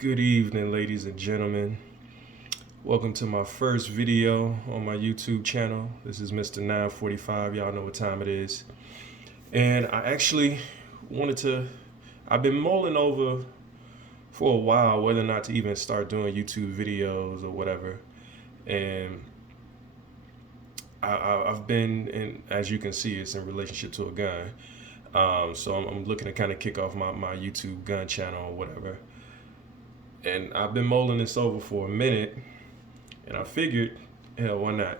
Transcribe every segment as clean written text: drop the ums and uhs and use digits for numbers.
Good evening, ladies and gentlemen. Welcome to my first video on my YouTube channel. This is Mr. 945. Y'all know what time it is. And I actually I've been mulling over for a while whether or not to even start doing YouTube videos or whatever. And I've been, and as you can see, it's in relationship to a gun. So I'm looking to kind of kick off my YouTube gun channel or whatever. And I've been mulling this over for a minute, and I figured, hell, why not?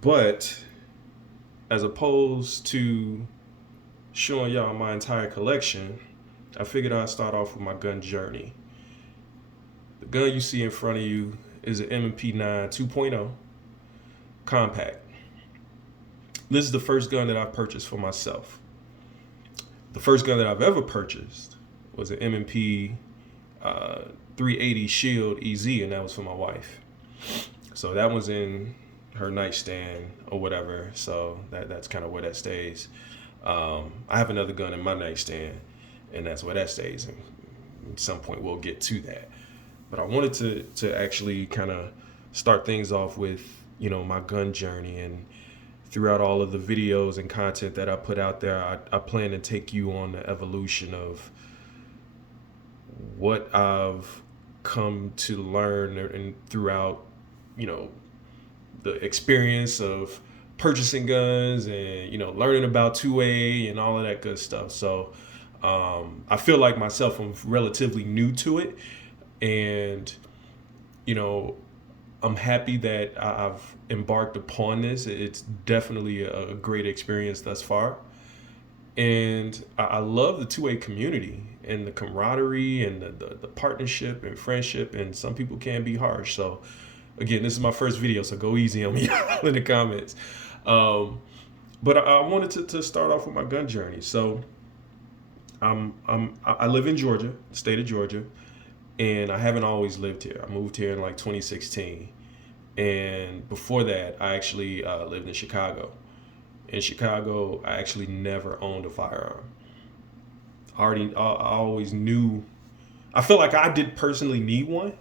But as opposed to showing y'all my entire collection, I figured I'd start off with my gun journey. The gun you see in front of you is an M&P 9 2.0 compact. This is the first gun that I purchased for myself. The first gun that I've ever purchased was an M&P 380 Shield EZ, and that was for my wife. So that was in her nightstand or whatever. So that's kind of where that stays. I have another gun in my nightstand, and that's where that stays. And at some point we'll get to that. But I wanted to actually kind of start things off with, my gun journey. And throughout all of the videos and content that I put out there, I plan to take you on the evolution of what I've come to learn and throughout, the experience of purchasing guns and, learning about 2A and all of that good stuff. So I feel like myself, I'm relatively new to it. And, I'm happy that I've embarked upon this. It's definitely a great experience thus far. And I love the 2A community and the camaraderie and the partnership and friendship. And some people can be harsh. So again, this is my first video, so go easy on me in the comments. But I wanted to start off with my gun journey. So I live in Georgia, the state of Georgia, and I haven't always lived here. I moved here in like 2016. And before that, I actually lived in Chicago. In Chicago, I actually never owned a firearm. I always knew, I felt like I did personally need one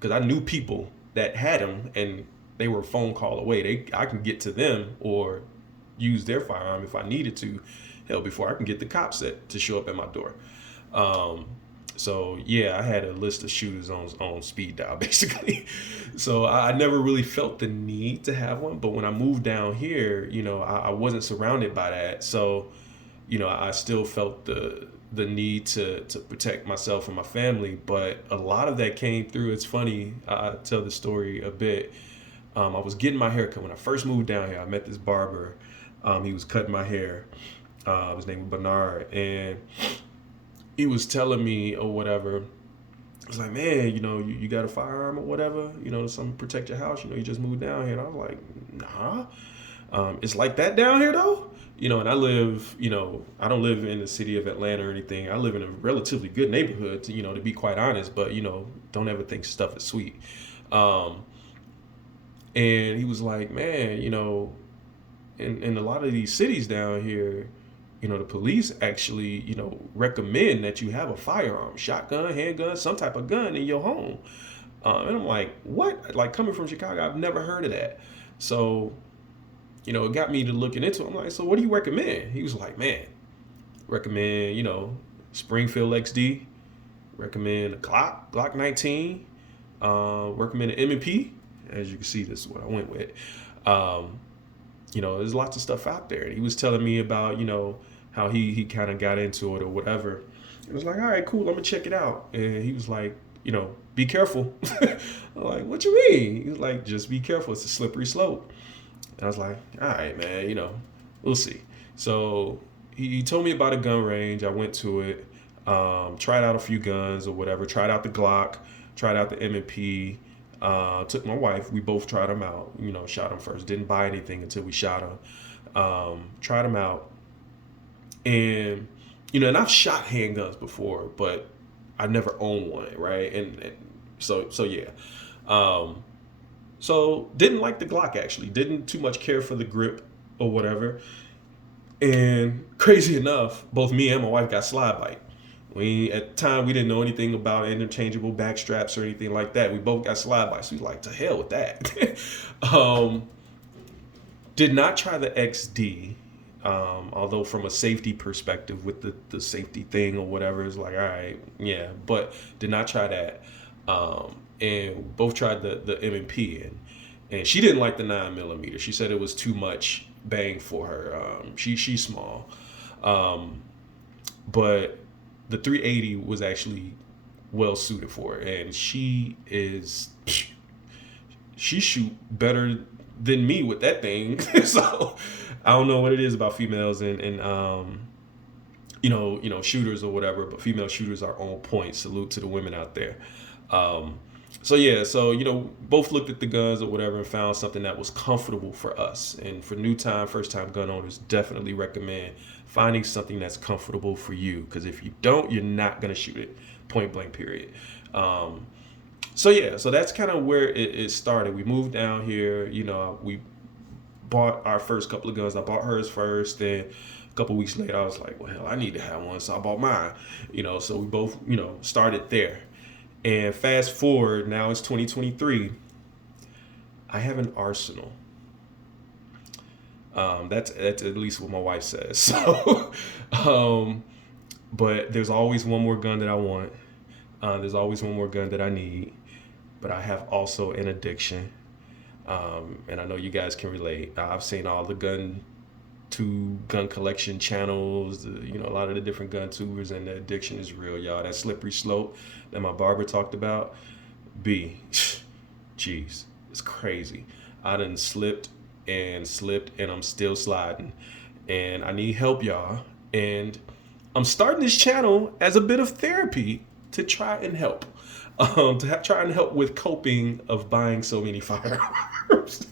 because I knew people that had them and they were a phone call away. I can get to them or use their firearm if I needed to, hell, before I can get the cops to show up at my door. So yeah, I had a list of shooters on speed dial basically. So I never really felt the need to have one. But when I moved down here, I wasn't surrounded by that. So, I still felt the need to protect myself and my family. But a lot of that came through. It's funny, I tell the story a bit. I was getting my hair cut when I first moved down here. I met this barber. He was cutting my hair. His name was Bernard. And he was telling me or whatever, I was like, man, you got a firearm or whatever, something to protect your house, you just moved down here. And I was like, nah, it's like that down here though. And I live, I don't live in the city of Atlanta or anything. I live in a relatively good neighborhood, to be quite honest, but, don't ever think stuff is sweet. And he was like, man, in a lot of these cities down here, the police actually, recommend that you have a firearm, shotgun, handgun, some type of gun in your home. And I'm like, what? Like, coming from Chicago, I've never heard of that. So, it got me to looking into it. I'm like, so what do you recommend? He was like, man, recommend, Springfield XD, recommend a Glock 19, recommend an M&P. As you can see, this is what I went with. There's lots of stuff out there. And he was telling me about, how he kind of got into it or whatever. It was like, all right, cool, I'm gonna check it out. And he was like, be careful. I'm like, what you mean? He was like, just be careful, it's a slippery slope. And I was like, all right, man, we'll see. So he told me about a gun range. I went to it, tried out a few guns or whatever, tried out the Glock, tried out the M&P, took my wife, we both tried them out, shot them first. Didn't buy anything until we shot them. Tried them out. And, and I've shot handguns before, but I never owned one, right? And so yeah. So didn't like the Glock, actually. Didn't too much care for the grip or whatever. And crazy enough, both me and my wife got slide bite. At the time, we didn't know anything about interchangeable back straps or anything like that. We both got slide bys. We was like, to hell with that. Did not try the XD, although from a safety perspective with the safety thing or whatever, it's like, all right, yeah, but did not try that. And both tried the M&P, and she didn't like the 9mm. She said it was too much bang for her. She's small. But the 380 was actually well suited for her, and she shoot better than me with that thing. So I don't know what it is about females and shooters or whatever, but female shooters are on point. Salute to the women out there. So both looked at the guns or whatever and found something that was comfortable for us. And for first time gun owners, definitely recommend finding something that's comfortable for you, because if you don't, you're not going to shoot it, point blank, period. So that's kind of where it started. We moved down here, we bought our first couple of guns. I bought hers first, then a couple weeks later I was like, well, hell, I need to have one, so I bought mine. So we both started there. And fast forward, now it's 2023. I have an arsenal. That's at least what my wife says. So, but there's always one more gun that I want. There's always one more gun that I need. But I have also an addiction. And I know you guys can relate. I've seen all the gun collection channels, a lot of the different gun tubers, and the addiction is real, y'all. That slippery slope that my barber talked about, jeez, it's crazy. I done slipped, and I'm still sliding, and I need help, y'all. And I'm starting this channel as a bit of therapy to try and help. Try and help with coping of buying so many firearms.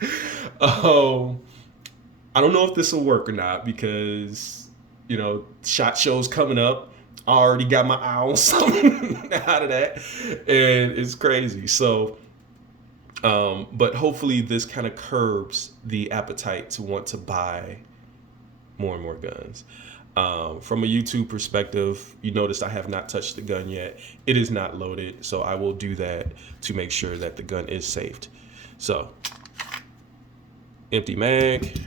I don't know if this will work or not, because, SHOT Show's coming up. I already got my eye on something out of that, and it's crazy. So, but hopefully this kind of curbs the appetite to want to buy more and more guns. From a YouTube perspective, you noticed I have not touched the gun yet. It is not loaded, so I will do that to make sure that the gun is saved. So, empty mag.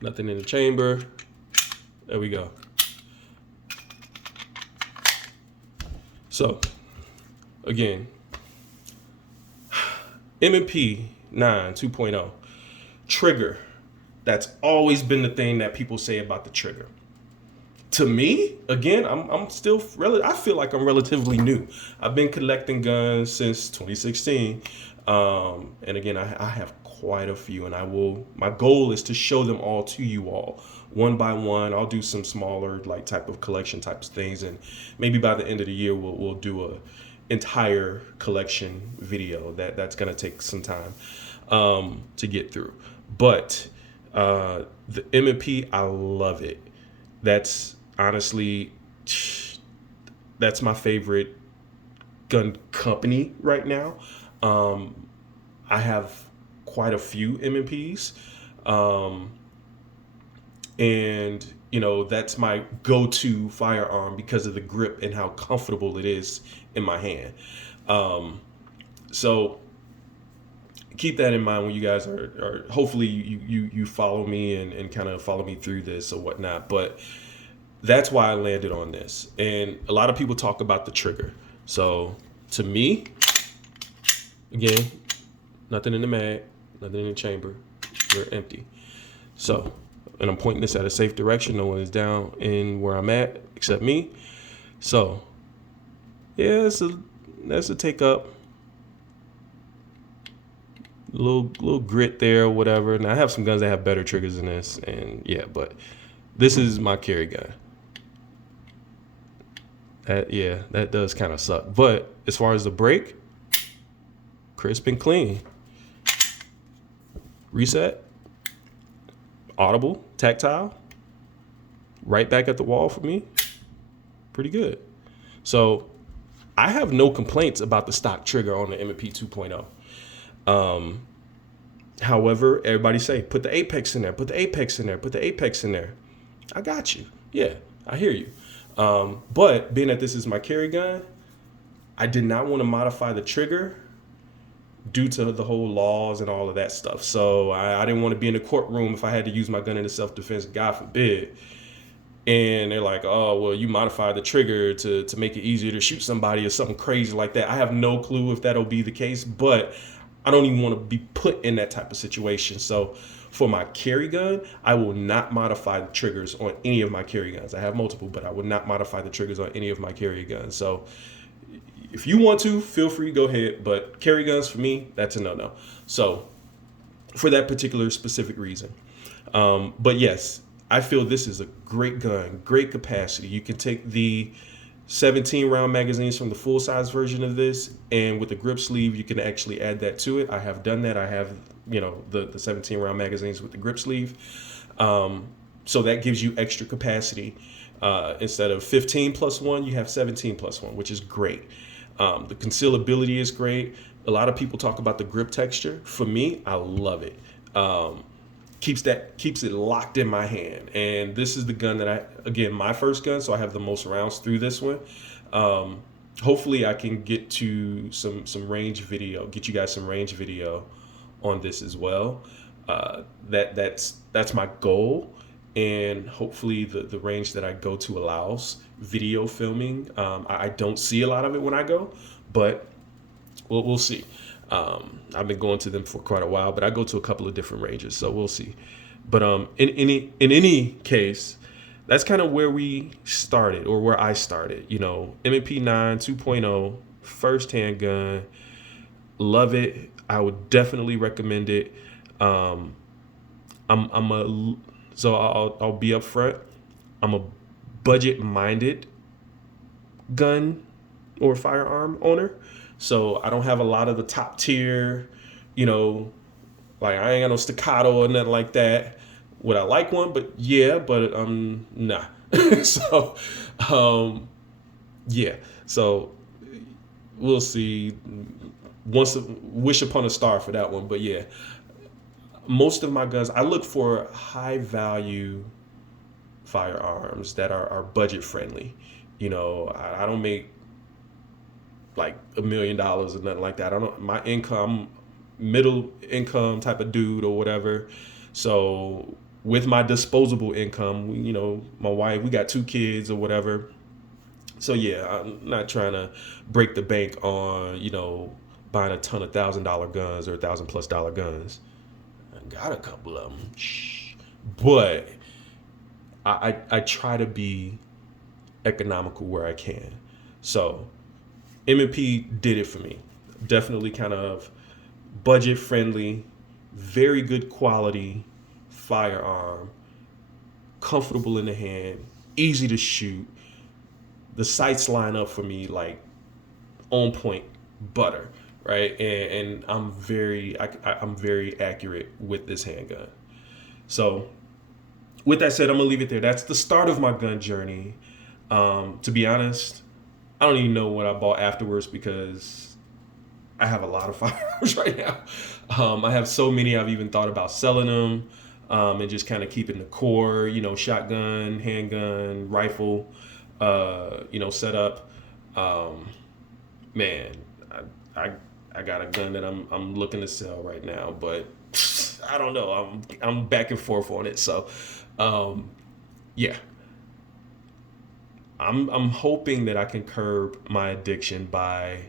Nothing in the chamber. There we go. So, again, M&P 9 2.0 trigger. That's always been the thing that people say about the trigger. To me, again, I'm still I feel like I'm relatively new. I've been collecting guns since 2016, and again, I have quite a few, and my goal is to show them all to you all one by one. I'll do some smaller type of collection types of things, and maybe by the end of the year we'll do a entire collection video that's gonna take some time to get through. But the M&P, I love it. That's honestly, that's my favorite gun company right now. I have quite a few M&Ps, and that's my go-to firearm because of the grip and how comfortable it is in my hand. So keep that in mind when you guys are hopefully you follow me and kind of follow me through this or whatnot. But that's why I landed on this. And a lot of people talk about the trigger. So to me, again, nothing in the mag, nothing in the chamber. We're empty. So, and I'm pointing this at a safe direction. No one is down in where I'm at except me. So, yeah, that's a take up. Little grit there or whatever. Now I have some guns that have better triggers than this, and yeah, but this is my carry gun. That does kind of suck. But as far as the break, crisp and clean. Reset. Audible, tactile. Right back at the wall for me. Pretty good. So I have no complaints about the stock trigger on the M&P 2.0. However, everybody say, put the apex in there, put the apex in there, put the apex in there. I got you. Yeah, I hear you. But being that this is my carry gun, I did not want to modify the trigger due to the whole laws and all of that stuff. So I didn't want to be in the courtroom if I had to use my gun in a self-defense, God forbid. And they're like, oh, well, you modified the trigger to make it easier to shoot somebody or something crazy like that. I have no clue if that'll be the case, but I don't even want to be put in that type of situation. So for my carry gun, I will not modify the triggers on any of my carry guns. I have multiple, but I would not modify the triggers on any of my carry guns. So if you want to, feel free, go ahead. But carry guns for me, that's a no-no. So for that particular specific reason. But yes, I feel this is a great gun, great capacity. You can take the 17 round magazines from the full size version of this, and with the grip sleeve, you can actually add that to it. I have done that. I have, the 17 round magazines with the grip sleeve. So that gives you extra capacity. Instead of 15 plus 1, you have 17 plus 1, which is great. The concealability is great. A lot of people talk about the grip texture. For me, I love it. Keeps it locked in my hand. And this is the gun that my first gun, so I have the most rounds through this one. Hopefully I can get to some range video, get you guys some range video on this as well. That's my goal. And hopefully the range that I go to allows video filming. I don't see a lot of it when I go, but we'll see. I've been going to them for quite a while, but I go to a couple of different ranges, so we'll see. But in any case, that's kind of where we started, or where I started. M&P 9 2.0, first handgun, love it. I would definitely recommend it. I'll be upfront. I'm a budget-minded gun or firearm owner. So I don't have a lot of the top tier, like I ain't got no staccato or nothing like that. Would I like one? But nah. So, yeah. So we'll see. Once wish upon a star for that one. But yeah, most of my guns, I look for high value firearms that are budget friendly. I don't make like $1 million or nothing like that. I don't. My income, middle income type of dude or whatever. So with my disposable income, my wife, we got 2 kids or whatever. So yeah, I'm not trying to break the bank on buying a ton of $1,000 guns or $1,000+ guns. I got a couple of them, but I try to be economical where I can. So M&P did it for me. Definitely kind of budget friendly, very good quality firearm, comfortable in the hand, easy to shoot. The sights line up for me like on point butter, right? And I'm very accurate with this handgun. So with that said, I'm gonna leave it there. That's the start of my gun journey. To be honest, I don't even know what I bought afterwards because I have a lot of firearms right now. I have so many I've even thought about selling them and just kind of keeping the core, shotgun, handgun, rifle, set up. Man, I got a gun that I'm looking to sell right now, but I don't know. I'm back and forth on it. So, yeah. I'm hoping that I can curb my addiction by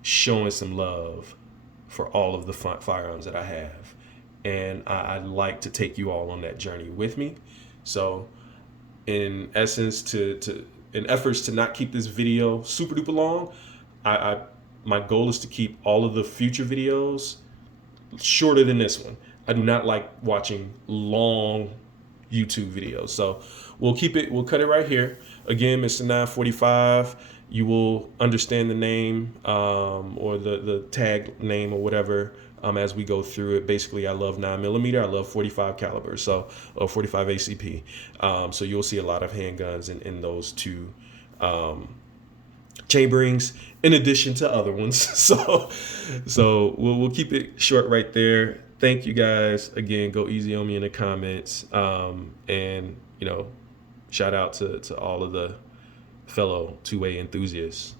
showing some love for all of the firearms that I have. And I'd like to take you all on that journey with me. So in essence, in efforts to not keep this video super duper long, my goal is to keep all of the future videos shorter than this one. I do not like watching long YouTube videos. So we'll cut it right here. Again, Mr. 945, you will understand the name or the tag name or whatever as we go through it. Basically, I love 9mm. I love 45 caliber, so 45 ACP. So you'll see a lot of handguns in those two chamberings, in addition to other ones. So we'll keep it short right there. Thank you guys again. Go easy on me in the comments, and Shout out to all of the fellow two-way enthusiasts.